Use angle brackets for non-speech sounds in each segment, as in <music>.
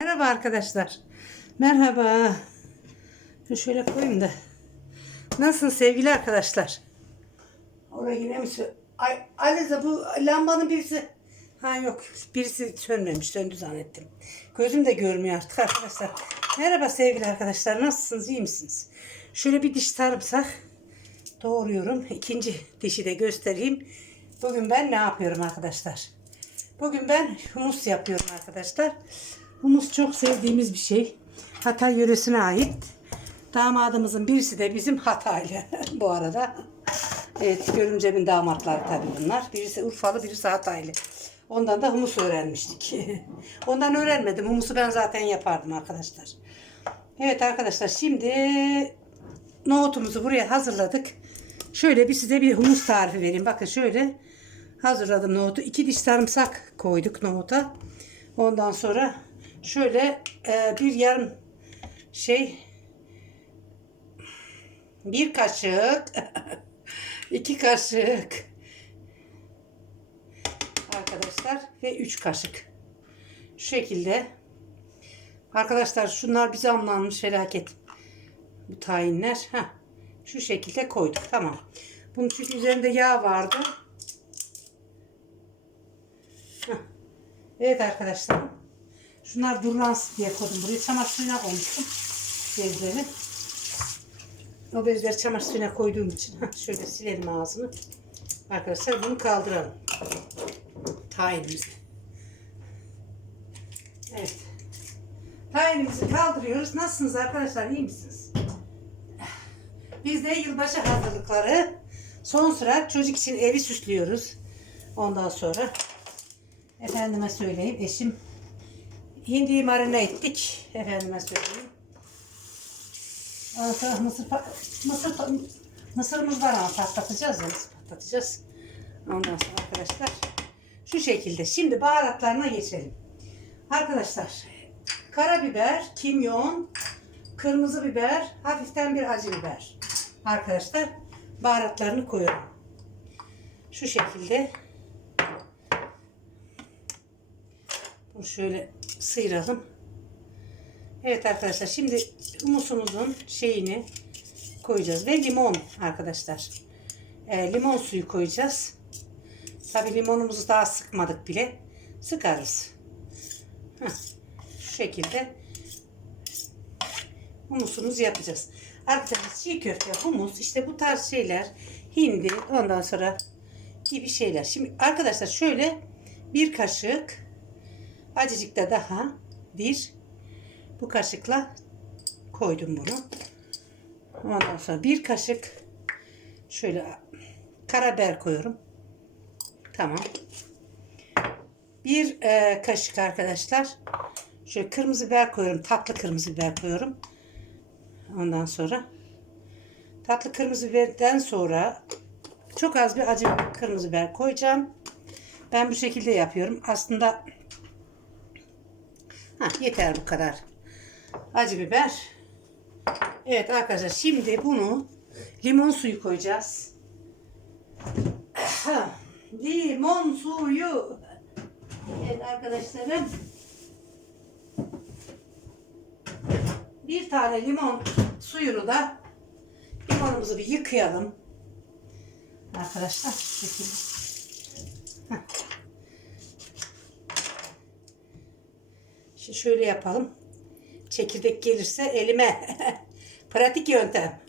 Merhaba arkadaşlar. Merhaba. Şöyle koyayım da. Nasılsın sevgili arkadaşlar? Oraya yine mi sö- Ay, Alize bu lambanın birisi... Ha yok birisi sönmemiş söndü zannettim. Gözüm de görmüyor artık arkadaşlar. Merhaba sevgili arkadaşlar nasılsınız iyi misiniz? Şöyle bir diş sarımsak doğruyorum. İkinci dişi de göstereyim. Bugün ben ne yapıyorum arkadaşlar? Bugün ben humus yapıyorum arkadaşlar. Humus çok sevdiğimiz bir şey. Hatay yöresine ait. Damadımızın birisi de bizim Hataylı <laughs> bu arada. Evet görümcemin damatları tabii bunlar. Birisi Urfalı birisi Hataylı. Ondan da humus öğrenmiştik. <laughs> Ondan öğrenmedim. Humusu ben zaten yapardım arkadaşlar. Evet arkadaşlar şimdi nohutumuzu buraya hazırladık. Şöyle bir size bir humus tarifi vereyim. Bakın şöyle hazırladım nohutu. İki diş sarımsak koyduk nohuta. Ondan sonra şöyle e, bir yarım şey bir kaşık <laughs> iki kaşık arkadaşlar ve üç kaşık. Şu şekilde. Arkadaşlar şunlar bize amlanmış felaket. Bu tayinler ha şu şekilde koyduk tamam. Bunun çünkü üzerinde yağ vardı. Heh. evet arkadaşlar şunlar durulansın diye koydum buraya. Çamaşır suyuna koymuştum. Bezleri. O bezleri çamaşır suyuna koyduğum için. Şöyle silelim ağzını. Arkadaşlar bunu kaldıralım. Tayinimizi. Evet. Tayinimizi kaldırıyoruz. Nasılsınız arkadaşlar? İyi misiniz? Biz de yılbaşı hazırlıkları son sıra çocuk için evi süslüyoruz. Ondan sonra efendime söyleyeyim eşim hindiyi marine ettik. Efendime söyleyeyim. Sonra mısır, mısır, mısırımız var ama patlatacağız mısır patlatacağız. Ondan sonra arkadaşlar şu şekilde. Şimdi baharatlarına geçelim. Arkadaşlar karabiber, kimyon, kırmızı biber, hafiften bir acı biber. Arkadaşlar baharatlarını koyuyorum. Şu şekilde. Bunu şöyle sıyıralım. Evet arkadaşlar şimdi humusumuzun şeyini koyacağız ve limon arkadaşlar. Ee, limon suyu koyacağız. Tabi limonumuzu daha sıkmadık bile. Sıkarız. Heh, şu şekilde humusumuzu yapacağız. Arkadaşlar çiğ köfte, humus işte bu tarz şeyler hindi ondan sonra gibi şeyler. Şimdi arkadaşlar şöyle bir kaşık acıcık da daha bir bu kaşıkla koydum bunu. Ondan sonra bir kaşık şöyle karabiber koyuyorum. Tamam. Bir e, kaşık arkadaşlar. Şöyle kırmızı biber koyuyorum. Tatlı kırmızı biber koyuyorum. Ondan sonra tatlı kırmızı biberden sonra çok az bir acı kırmızı biber koyacağım. Ben bu şekilde yapıyorum. Aslında Heh, yeter bu kadar. Acı biber. Evet arkadaşlar şimdi bunu limon suyu koyacağız. Limon suyu. Evet arkadaşlarım. Bir tane limon suyunu da limonumuzu bir yıkayalım. Arkadaşlar şekilde. Şimdi şöyle yapalım. Çekirdek gelirse elime. <laughs> Pratik yöntem.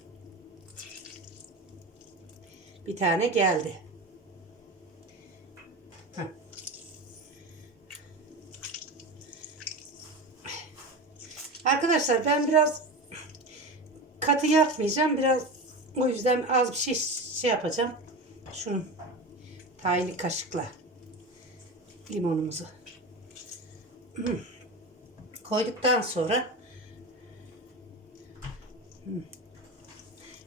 Bir tane geldi. Arkadaşlar ben biraz katı yapmayacağım. Biraz o yüzden az bir şey şey yapacağım. Şunun tayini kaşıkla limonumuzu Hmm. Koyduktan sonra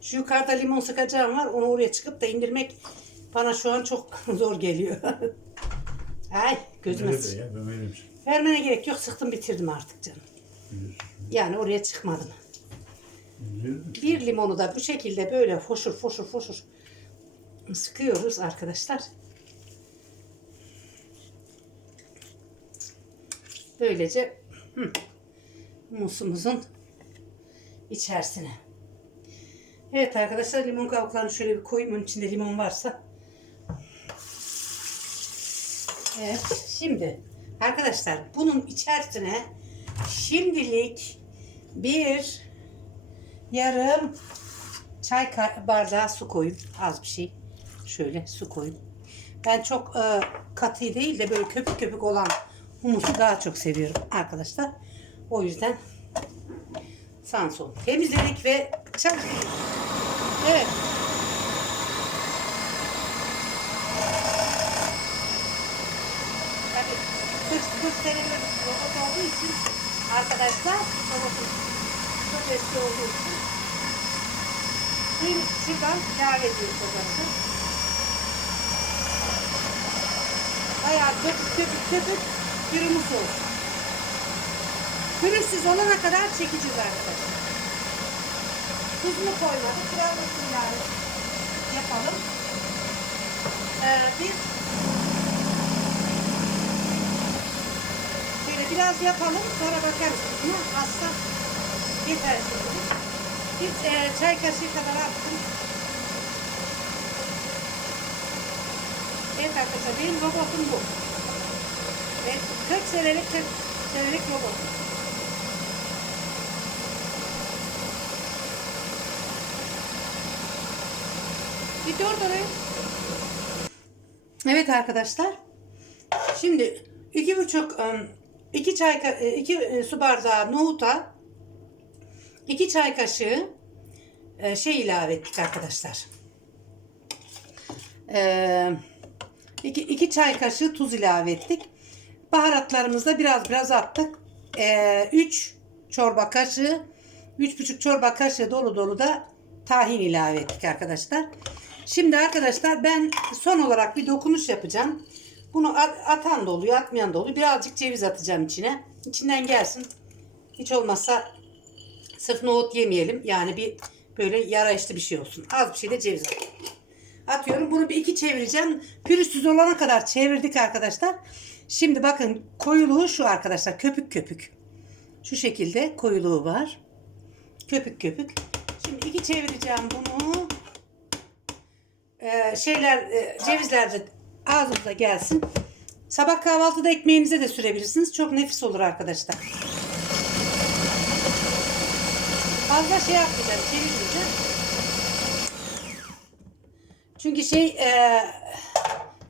şu yukarıda limon sıkacağım var. Onu oraya çıkıp da indirmek bana şu an çok <laughs> zor geliyor. <laughs> Ay gözüme Nerede ya? Ben şey. Vermene gerek yok. Sıktım bitirdim artık canım. Yani oraya çıkmadım. Biliyorum. Bir limonu da bu şekilde böyle foşur foşur foşur sıkıyoruz arkadaşlar. Böylece hı, humusumuzun içerisine. Evet arkadaşlar limon kabuklarını şöyle bir koyayım. Onun içinde limon varsa. Evet şimdi arkadaşlar bunun içerisine şimdilik bir yarım çay bardağı su koyun. Az bir şey. Şöyle su koyun. Ben çok e, katı değil de böyle köpük köpük olan humusu daha çok seviyorum arkadaşlar. O yüzden sağ sol temizledik ve çak. Evet. Tabii 40, 40 senelik robot olduğu için arkadaşlar robotun çok eski olduğu için suyunu şuradan ilave ediyoruz hocam. Bayağı köpük köpük köpük pürümüz olsun. Pürüzsüz olana kadar çekeceğiz arkadaşlar. Tuzunu koymadık. Biraz da yapalım. Ee, biz şöyle biraz yapalım. Sonra bakarız buna. Hasta yeter şimdi. Bir e, çay kaşığı kadar attım. Evet arkadaşlar benim robotum bu. Evet, 40 senelik 40 senelik robot. Bir dur durayım. Evet arkadaşlar. Şimdi iki buçuk ım, iki çay e, iki e, su bardağı nohuta iki çay kaşığı şey ilave ettik arkadaşlar. Eee İki, iki çay kaşığı tuz ilave ettik. Baharatlarımızı da biraz biraz attık. 3 çorba kaşığı, üç buçuk çorba kaşığı dolu dolu da tahin ilave ettik arkadaşlar. Şimdi arkadaşlar ben son olarak bir dokunuş yapacağım. Bunu at- atan da oluyor, atmayan da oluyor. Birazcık ceviz atacağım içine. İçinden gelsin. Hiç olmazsa sırf nohut yemeyelim. Yani bir böyle yara bir şey olsun. Az bir şey de ceviz. Atıyorum. Bunu bir iki çevireceğim. Pürüzsüz olana kadar çevirdik arkadaşlar. Şimdi bakın koyuluğu şu arkadaşlar. Köpük köpük. Şu şekilde koyuluğu var. Köpük köpük. Şimdi iki çevireceğim bunu. Ee, şeyler e, cevizler de ağzımıza gelsin. Sabah kahvaltıda ekmeğinize de sürebilirsiniz. Çok nefis olur arkadaşlar. Fazla şey yapmayacağım. Çevirmeyeceğim. Çünkü şey e,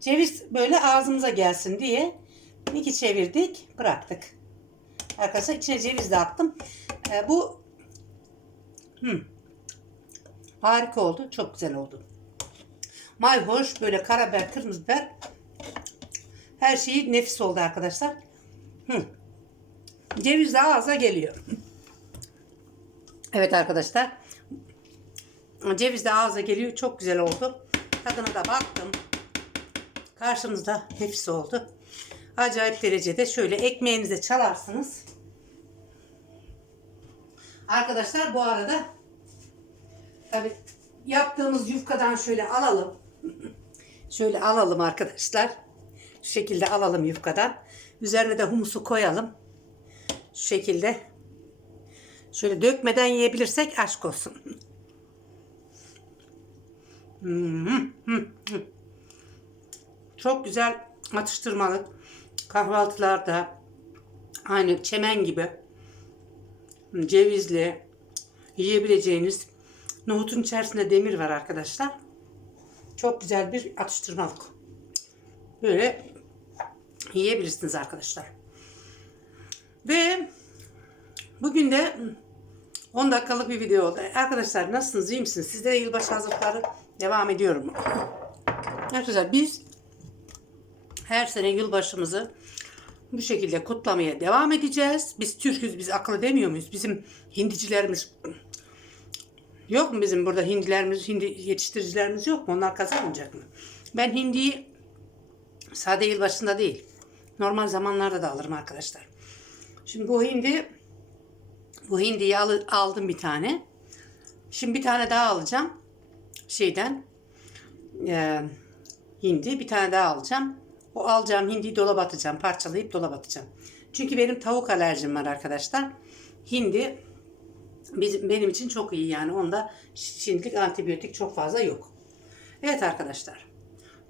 ceviz böyle ağzımıza gelsin diye iki çevirdik bıraktık. Arkadaşlar içine ceviz de attım. E, bu hmm, harika oldu. Çok güzel oldu. Mayhoş böyle karabiber, kırmızı biber her şeyi nefis oldu arkadaşlar. Hmm. Ceviz de ağza geliyor. Evet arkadaşlar. Ceviz de ağza geliyor. Çok güzel oldu. Tadına da baktım. Karşımızda nefis oldu. Acayip derecede şöyle ekmeğinize çalarsınız. Arkadaşlar bu arada tabi yaptığımız yufkadan şöyle alalım. Şöyle alalım arkadaşlar. Şu şekilde alalım yufkadan. Üzerine de humusu koyalım. Şu şekilde. Şöyle dökmeden yiyebilirsek aşk olsun. Hmm, Çok güzel atıştırmalık. Kahvaltılarda aynı çemen gibi cevizli yiyebileceğiniz nohutun içerisinde demir var arkadaşlar. Çok güzel bir atıştırmalık. Böyle yiyebilirsiniz arkadaşlar. Ve bugün de 10 dakikalık bir video oldu. Arkadaşlar nasılsınız? iyi misiniz? Sizde de yılbaşı hazırlıkları devam ediyorum. Arkadaşlar biz her sene yılbaşımızı bu şekilde kutlamaya devam edeceğiz. Biz Türk'üz, biz akıllı demiyor muyuz? Bizim hindicilerimiz yok mu bizim burada hindilerimiz, hindi yetiştiricilerimiz yok mu? Onlar kazanmayacak mı? Ben hindiyi sade yılbaşında değil, normal zamanlarda da alırım arkadaşlar. Şimdi bu hindi bu hindiyi al- aldım bir tane. Şimdi bir tane daha alacağım. Şeyden e, hindi bir tane daha alacağım. O alacağım hindiyi dolaba atacağım. Parçalayıp dolaba atacağım. Çünkü benim tavuk alerjim var arkadaşlar. hindi bizim, benim için çok iyi yani. Onda şimdilik antibiyotik çok fazla yok. Evet arkadaşlar.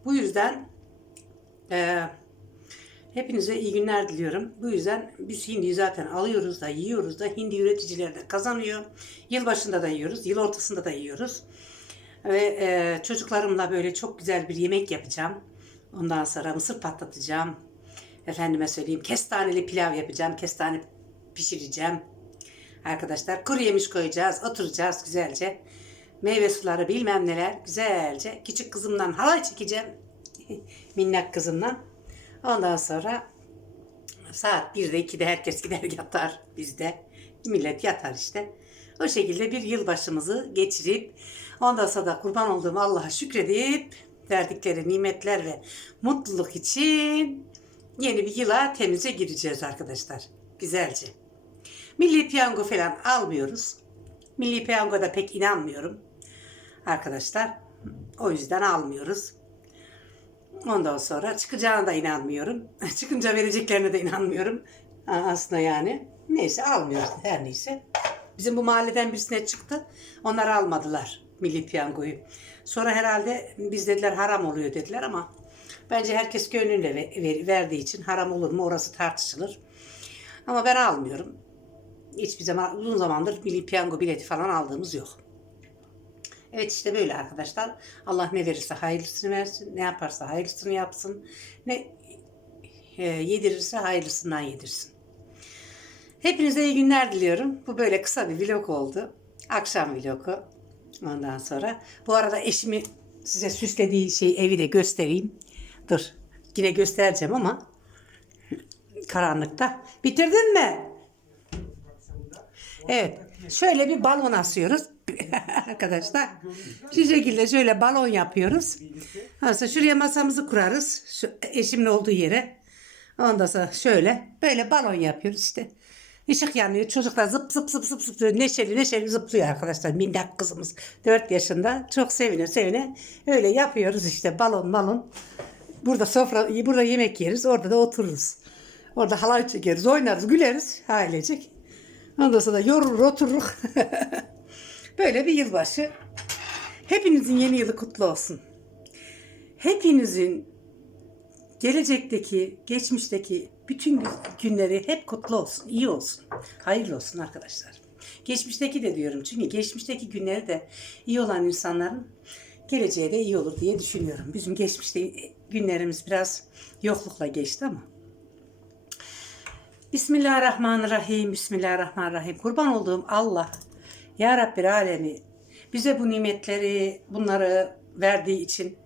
Bu yüzden eee Hepinize iyi günler diliyorum. Bu yüzden biz hindiyi zaten alıyoruz da yiyoruz da hindi üreticileri de kazanıyor. Yılbaşında da yiyoruz, yıl ortasında da yiyoruz. Ve e, çocuklarımla böyle çok güzel bir yemek yapacağım. Ondan sonra mısır patlatacağım. Efendime söyleyeyim kestaneli pilav yapacağım. Kestane pişireceğim. Arkadaşlar kuru yemiş koyacağız. Oturacağız güzelce. Meyve suları bilmem neler güzelce. Küçük kızımdan halay çekeceğim. <laughs> Minnak kızımdan. Ondan sonra saat 1'de 2'de herkes gider yatar bizde. Millet yatar işte. O şekilde bir yılbaşımızı geçirip ondan sonra da kurban olduğum Allah'a şükredip verdikleri nimetler ve mutluluk için yeni bir yıla temize gireceğiz arkadaşlar. Güzelce. Milli piyango falan almıyoruz. Milli piyangoda pek inanmıyorum. Arkadaşlar. O yüzden almıyoruz. Ondan sonra çıkacağına da inanmıyorum. <laughs> Çıkınca vereceklerine de inanmıyorum. Aslında yani. Neyse almıyoruz her neyse. Bizim bu mahalleden birisine çıktı. Onlar almadılar milli piyangoyu. Sonra herhalde biz dediler haram oluyor dediler ama bence herkes gönlüyle ve- ver- verdiği için haram olur mu orası tartışılır. Ama ben almıyorum. Hiçbir zaman uzun zamandır milli piyango bileti falan aldığımız yok. Evet işte böyle arkadaşlar. Allah ne verirse hayırlısını versin. Ne yaparsa hayırlısını yapsın. Ne e, yedirirse hayırlısından yedirsin. Hepinize iyi günler diliyorum. Bu böyle kısa bir vlog oldu. Akşam vlogu. Ondan sonra. Bu arada eşimi size süslediği şey evi de göstereyim. Dur. Yine göstereceğim ama karanlıkta. Bitirdin mi? Evet. Şöyle bir balon asıyoruz. <laughs> Arkadaşlar. Şu şekilde şöyle balon yapıyoruz. Sonra şuraya masamızı kurarız. Şu eşimin olduğu yere. Ondan sonra şöyle böyle balon yapıyoruz işte. Işık yanıyor. Çocuklar zıp zıp zıp zıp zıp neşeli neşeli zıplıyor arkadaşlar. Minnak kızımız 4 yaşında. Çok seviniyor sevine. Öyle yapıyoruz işte balon balon. Burada sofra, burada yemek yeriz. Orada da otururuz. Orada halay çekeriz, oynarız, güleriz ailecek. Ondan sonra yorulur otururuz. <laughs> Böyle bir yılbaşı. Hepinizin yeni yılı kutlu olsun. Hepinizin gelecekteki, geçmişteki bütün gü- günleri hep kutlu olsun, iyi olsun. Hayırlı olsun arkadaşlar. Geçmişteki de diyorum çünkü geçmişteki günleri de iyi olan insanların geleceği de iyi olur diye düşünüyorum. Bizim geçmişte günlerimiz biraz yoklukla geçti ama. Bismillahirrahmanirrahim. Bismillahirrahmanirrahim. Kurban olduğum Allah, Ya Rabbi alemi bize bu nimetleri, bunları verdiği için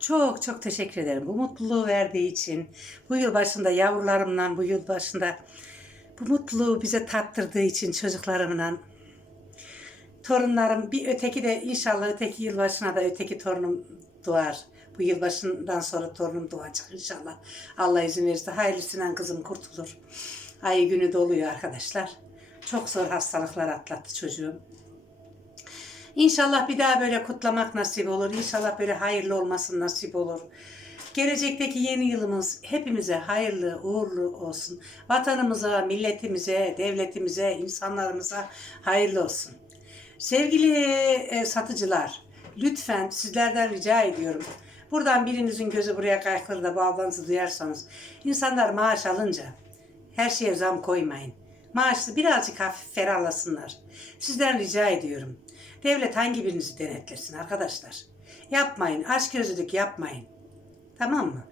çok çok teşekkür ederim. Bu mutluluğu verdiği için, bu yıl başında yavrularımla, bu yıl başında bu mutluluğu bize tattırdığı için çocuklarımla, torunlarım bir öteki de inşallah öteki yılbaşına da öteki torunum doğar. Bu yılbaşından sonra torunum doğacak inşallah. Allah izin verirse hayırlısıyla kızım kurtulur. Ayı günü doluyor arkadaşlar. Çok zor hastalıklar atlattı çocuğum. İnşallah bir daha böyle kutlamak nasip olur. İnşallah böyle hayırlı olması nasip olur. Gelecekteki yeni yılımız hepimize hayırlı, uğurlu olsun. Vatanımıza, milletimize, devletimize, insanlarımıza hayırlı olsun. Sevgili e, satıcılar, lütfen sizlerden rica ediyorum. Buradan birinizin gözü buraya kaykılır da bu ablanızı duyarsanız. insanlar maaş alınca her şeye zam koymayın. Maaşlı birazcık hafif ferahlasınlar. Sizden rica ediyorum. Devlet hangi birinizi denetlesin arkadaşlar? Yapmayın. Aç gözlülük yapmayın. Tamam mı?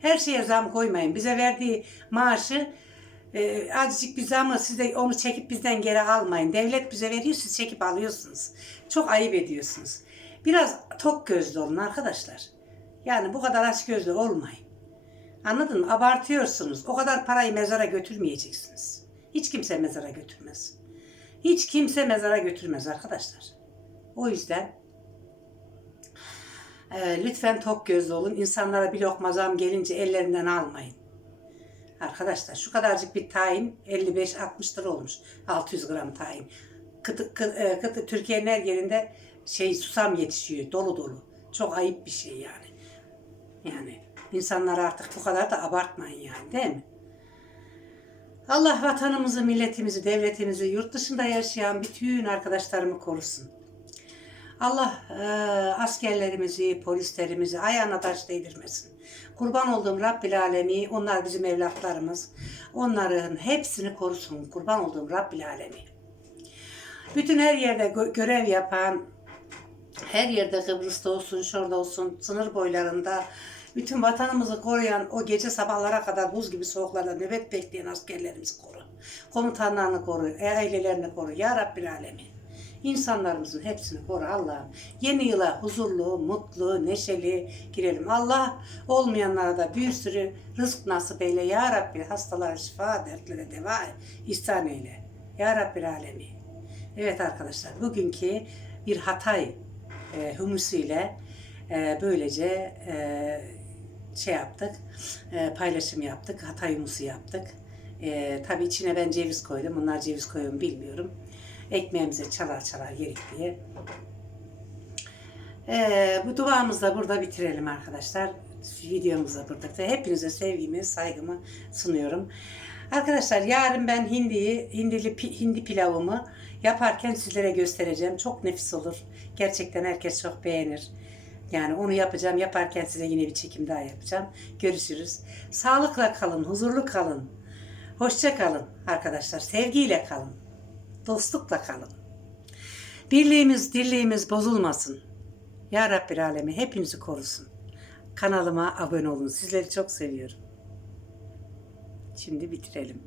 Her şeye zam koymayın. Bize verdiği maaşı e, azıcık bir zamı siz de onu çekip bizden geri almayın. Devlet bize veriyor siz çekip alıyorsunuz. Çok ayıp ediyorsunuz. Biraz tok gözlü olun arkadaşlar. Yani bu kadar aç gözlü olmayın. Anladın mı? Abartıyorsunuz. O kadar parayı mezara götürmeyeceksiniz. Hiç kimse mezara götürmez. Hiç kimse mezara götürmez arkadaşlar. O yüzden e, lütfen tok gözlü olun. İnsanlara bir lokma zam gelince ellerinden almayın. Arkadaşlar şu kadarcık bir tayin 55-60 lira olmuş. 600 gram tayin. Kıtı, kı, e, kıtı, Türkiye'nin her yerinde şey susam yetişiyor dolu dolu. Çok ayıp bir şey yani. Yani insanlar artık bu kadar da abartmayın yani değil mi? Allah vatanımızı, milletimizi, devletimizi, yurt dışında yaşayan bütün arkadaşlarımı korusun. Allah e, askerlerimizi, polislerimizi ayağına taş değdirmesin. Kurban olduğum Rabbil Alemi, onlar bizim evlatlarımız. Onların hepsini korusun. Kurban olduğum Rabbil Alemi. Bütün her yerde gö- görev yapan, her yerde Kıbrıs'ta olsun, şurada olsun, sınır boylarında bütün vatanımızı koruyan o gece sabahlara kadar buz gibi soğuklarda nöbet bekleyen askerlerimizi koru. Komutanlarını koru, ailelerini koru. Ya Rabbil Alemin. İnsanlarımızın hepsini koru Allah'ım. Yeni yıla huzurlu, mutlu, neşeli girelim. Allah olmayanlara da bir sürü rızk nasip eyle. Ya Rabbi hastalara şifa, dertlere deva ihsan eyle. Ya Rabbil Alemin. Evet arkadaşlar bugünkü bir Hatay e, humusiyle e, böylece e, şey yaptık, e, paylaşım yaptık, Hatay humusu yaptık. E, tabii içine ben ceviz koydum, bunlar ceviz koyuyor mu bilmiyorum. Ekmeğimize çalar çalar yerik diye. E, bu duamızı da burada bitirelim arkadaşlar. Videomuzu da burada. Hepinize sevgimi, saygımı sunuyorum. Arkadaşlar yarın ben hindiyi, hindili, hindi pilavımı yaparken sizlere göstereceğim. Çok nefis olur. Gerçekten herkes çok beğenir. Yani onu yapacağım. Yaparken size yine bir çekim daha yapacağım. Görüşürüz. Sağlıkla kalın, huzurlu kalın. Hoşça kalın arkadaşlar. Sevgiyle kalın. Dostlukla kalın. Birliğimiz, dirliğimiz bozulmasın. Ya Rabbil Alemi hepinizi korusun. Kanalıma abone olun. Sizleri çok seviyorum. Şimdi bitirelim.